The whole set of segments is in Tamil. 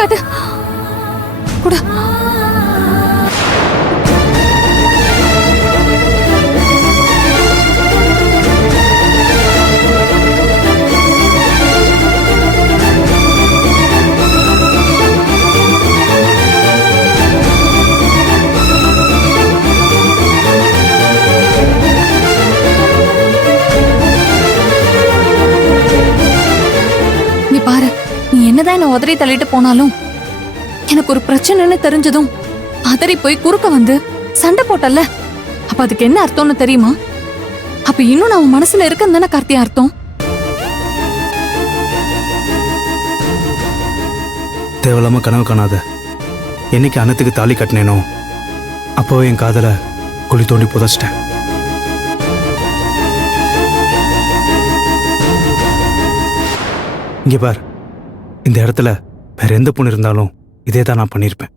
காட்டு குடு. நீ பாரு, நீ என்னதான் என்ன உதறி தள்ளிட்டு போனாலும் எனக்கு ஒரு பிரச்சனைன்னு தெரிஞ்சதும் அதறி போய் குறுக்க வந்து சண்டை போட்டல்ல, அப்ப அதுக்கு என்ன அர்த்தம்னு தெரியுமா? அப்ப இன்னும் நான் உன் மனசுல இருக்குன்னு தானே கார்த்தியா அர்த்தம்? தேவையில்லாம கனவு காணாத. என்னைக்கு அன்னத்துக்கு தாலி கட்டினேனோ அப்போ என் காதல குழி தோண்டி புதைச்சிட்டேன். இங்க பார், இந்த இடத்துல வேற எந்த பொண்ணு இருந்தாலும் இதே தான் நான் பண்ணியிருப்பேன்.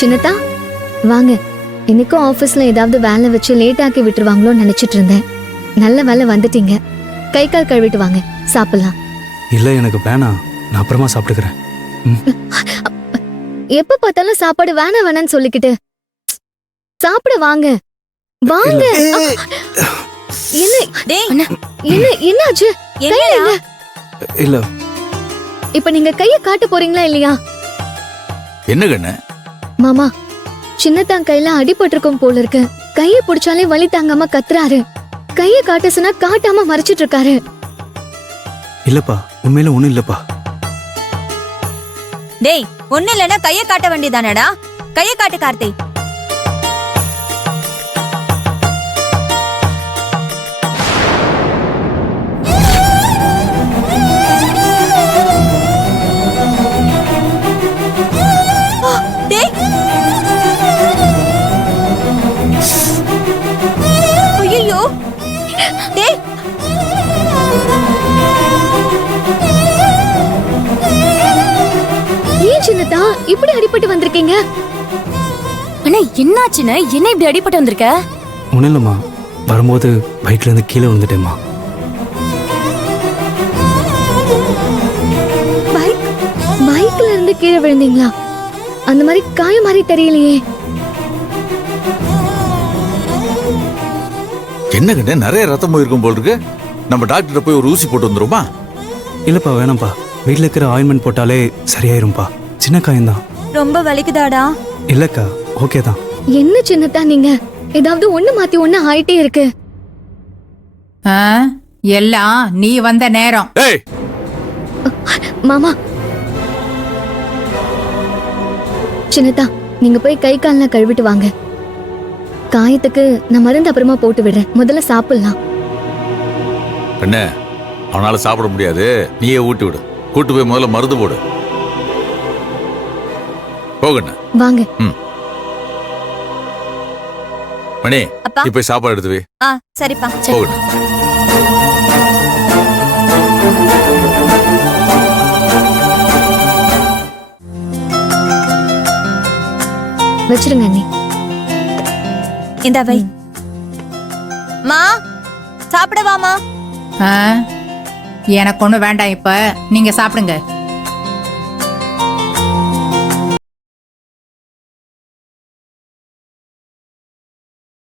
சின்னதா வாங்க. இன்னைக்கும் ஆபீஸ்ல ஏதாவது வேலை வச்சு லேட் ஆக்கி விட்டுருவாங்களோன்னு நினைச்சிட்டு இருந்தேன். நல்ல வேலை வந்துட்டீங்க. கை கால் கழுவிட்டு வாங்க, சாப்பிடலாம். இல்ல, எனக்கு வேணாம், நான் அப்புறமா சாப்பிட்டுக்கிறேன். எப்ப பார்த்தாலும் சாப்பாடு வேணாம் வேணான்னு சொல்லிக்கிட்டு சாப்பிட வாங்க. வாங்க. என்ன என்ன என்னாச்சு? இல்ல, இப்ப நீங்க கைய காட்ட போறீங்களா இல்லையா? என்ன கண்ணு? மாமா, சின்னதான் கையில அடிபட்டிருக்கும் போல இருக்கு. கைய பிடிச்சாலே வலி தாங்காம கத்துறாரு. கைய காட்ட சொன்னா காட்டாம மறைச்சிட்டு இருக்காரு. இல்லப்பா, உண்மையில ஒண்ணும் இல்லப்பா. டேய், ஒண்ணு இல்லன்னா கைய காட்ட வேண்டியதானடா. கைய காட்டு கார்த்தி. ஐயோ, டேய், ஏன் சின்னதா இப்படி அடிபட்டு வந்திருக்கீங்க? அண்ணா என்னாச்சுன்னு என்ன இப்படி அடிபட்டு வந்திருக்க? ஒண்ணும் இல்லம்மா, வரும்போது பைக்ல இருந்து கீழே விழுந்துட்டேம்மா. பைக்ல இருந்து கீழே விழுந்தீங்களா? அந்த மாதிரி காயம் மாதிரி தெரியலையே. என்ன கண்ணு, நிறைய ரத்தம் போயிருக்கும் போல் இருக்கு. நம்ம டாக்டர் போய் ஒரு ஊசி போட்டு வந்துருமா? இல்லப்பா, வேணாம்ப்பா. வீட்டுல இருக்கிற ஆயின்மெண்ட் போட்டாலே சரியாயிரும்பா. சின்ன காயம்தான். ரொம்ப வலிக்குதாடா? இல்லக்கா, ஓகே தான். என்ன சின்னதா நீங்க ஏதாவது ஒண்ணு மாத்தி ஒண்ணு ஆயிட்டே இருக்கு. எல்லாம் நீ வந்த நேரம். மாமா, சின்னதா நீங்க போய் கை கால்லாம் கழுவிட்டு வாங்க. காயத்துக்கு நான் மருந்து அப்புறமா போட்டு விடுறேன். முதல்ல சாப்பிடலாம். என்ன, அவனால சாப்பிட முடியாது, நீயே ஊட்டி விடு. கூட்டு போய் முதல்ல மருந்து போடு. போகண்ண வாங்க. மணி, அப்பா. நீ போய் சாப்பாடு எடுத்து வை. சரிப்பா. போகண்ண. வச்சிருங்க அண்ணி. இந்த வை. மா, சாப்பிடவாமா? எனக்கு ஒண்ணு வேண்டாம், இப்ப நீங்க சாப்பிடுங்க.